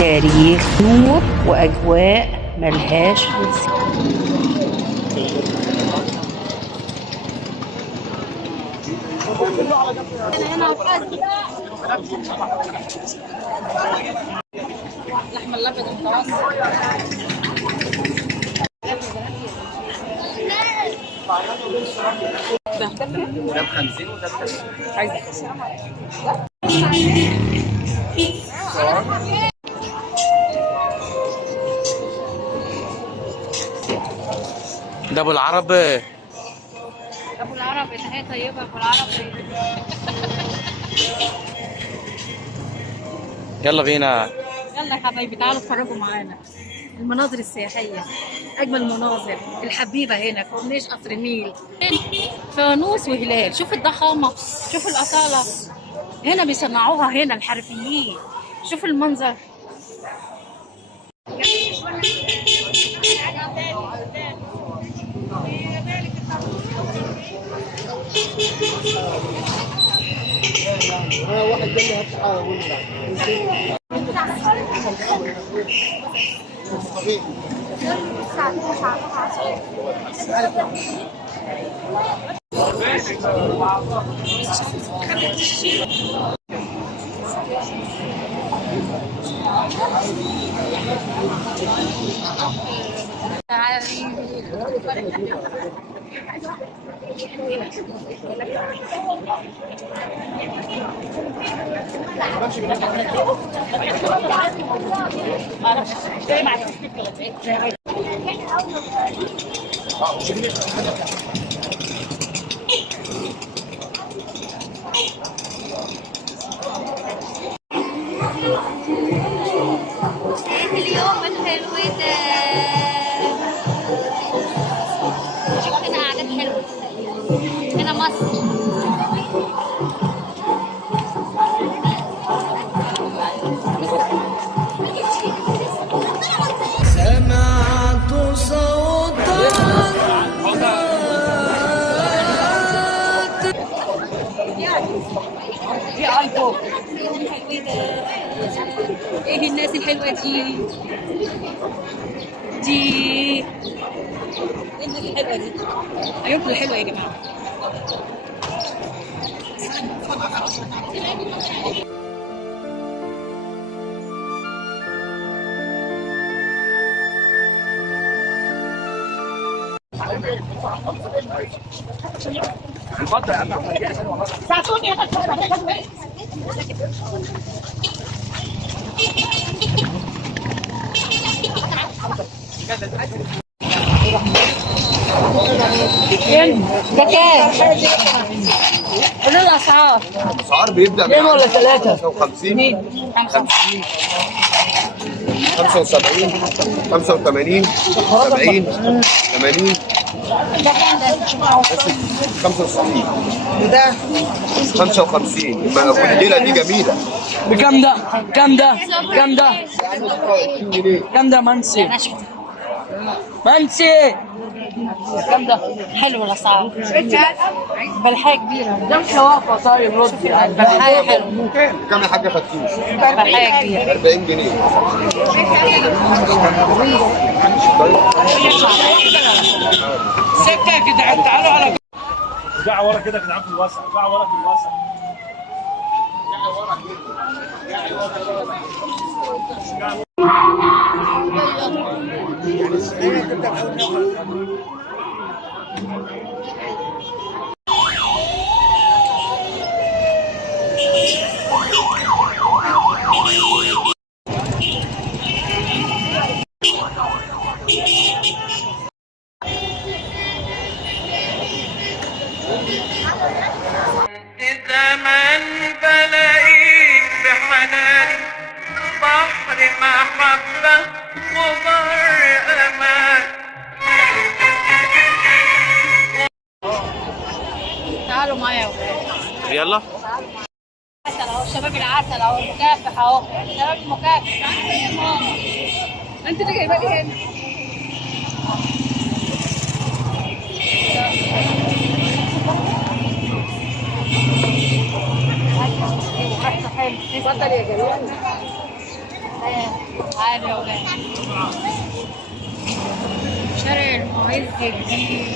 تاريخ، نور وأجواء ملهاش مثيل. اللحمة الأبيض المتوسط ده ب50 وده ب30. عايزة ده ابو العرب. ابو العرب اللي هي طيبه، ابو العرب يلا بينا. يلا يا حبايبي تعالوا اتفرجوا معانا المناظر السياحيه، اجمل مناظر الحبيبه هنا كورنيش قصر النيل، فانوس وهلال. شوف الضخامه، شوف الاصاله، هنا بيصنعوها هنا الحرفيين. شوف المنظر. واحد قال لي هات اليوم الحلو ده. شوف هنا قعدات حلوة، هنا مصر. سمعت صوتا يا ايكو ايه الناس الحلوه دي؟ ايه الناس الحلوه دي؟ عيونكم حلوه يا جماعه. ده كام؟ قولوا الاسعار. الاسعار بيبدا من 2 ولا 3 55 50 75 85 70 80 65 ده 55. والليله دي جميله. بكام ده؟ كام ده؟ كام ده؟ 20 جنيه. كام ده منسي؟ منسي كام ده؟ حلو الاسعار، بلحايه كبيره. ده مش واقفة. طيب رد يعني بلحايه حلو، كام يا حاجه فتوش؟ بلحايه كبيره. 40 جنيه. سكة يا جدعان، تعالوا على ارجعوا ورا كده يا جدعان في الوسع، ارجعوا ورا في الوسع. زمان بلاقيك بحنان، بحر محبة وبر أمان. تعالوا معايا يلا. عسل اهو، شباب العسل اهو، المكافح اهو، شباب المكافح. انت اللي جايبه لي هنا. اتفضل يا جميل. عادي يا ولاد. شارع المعز جديد.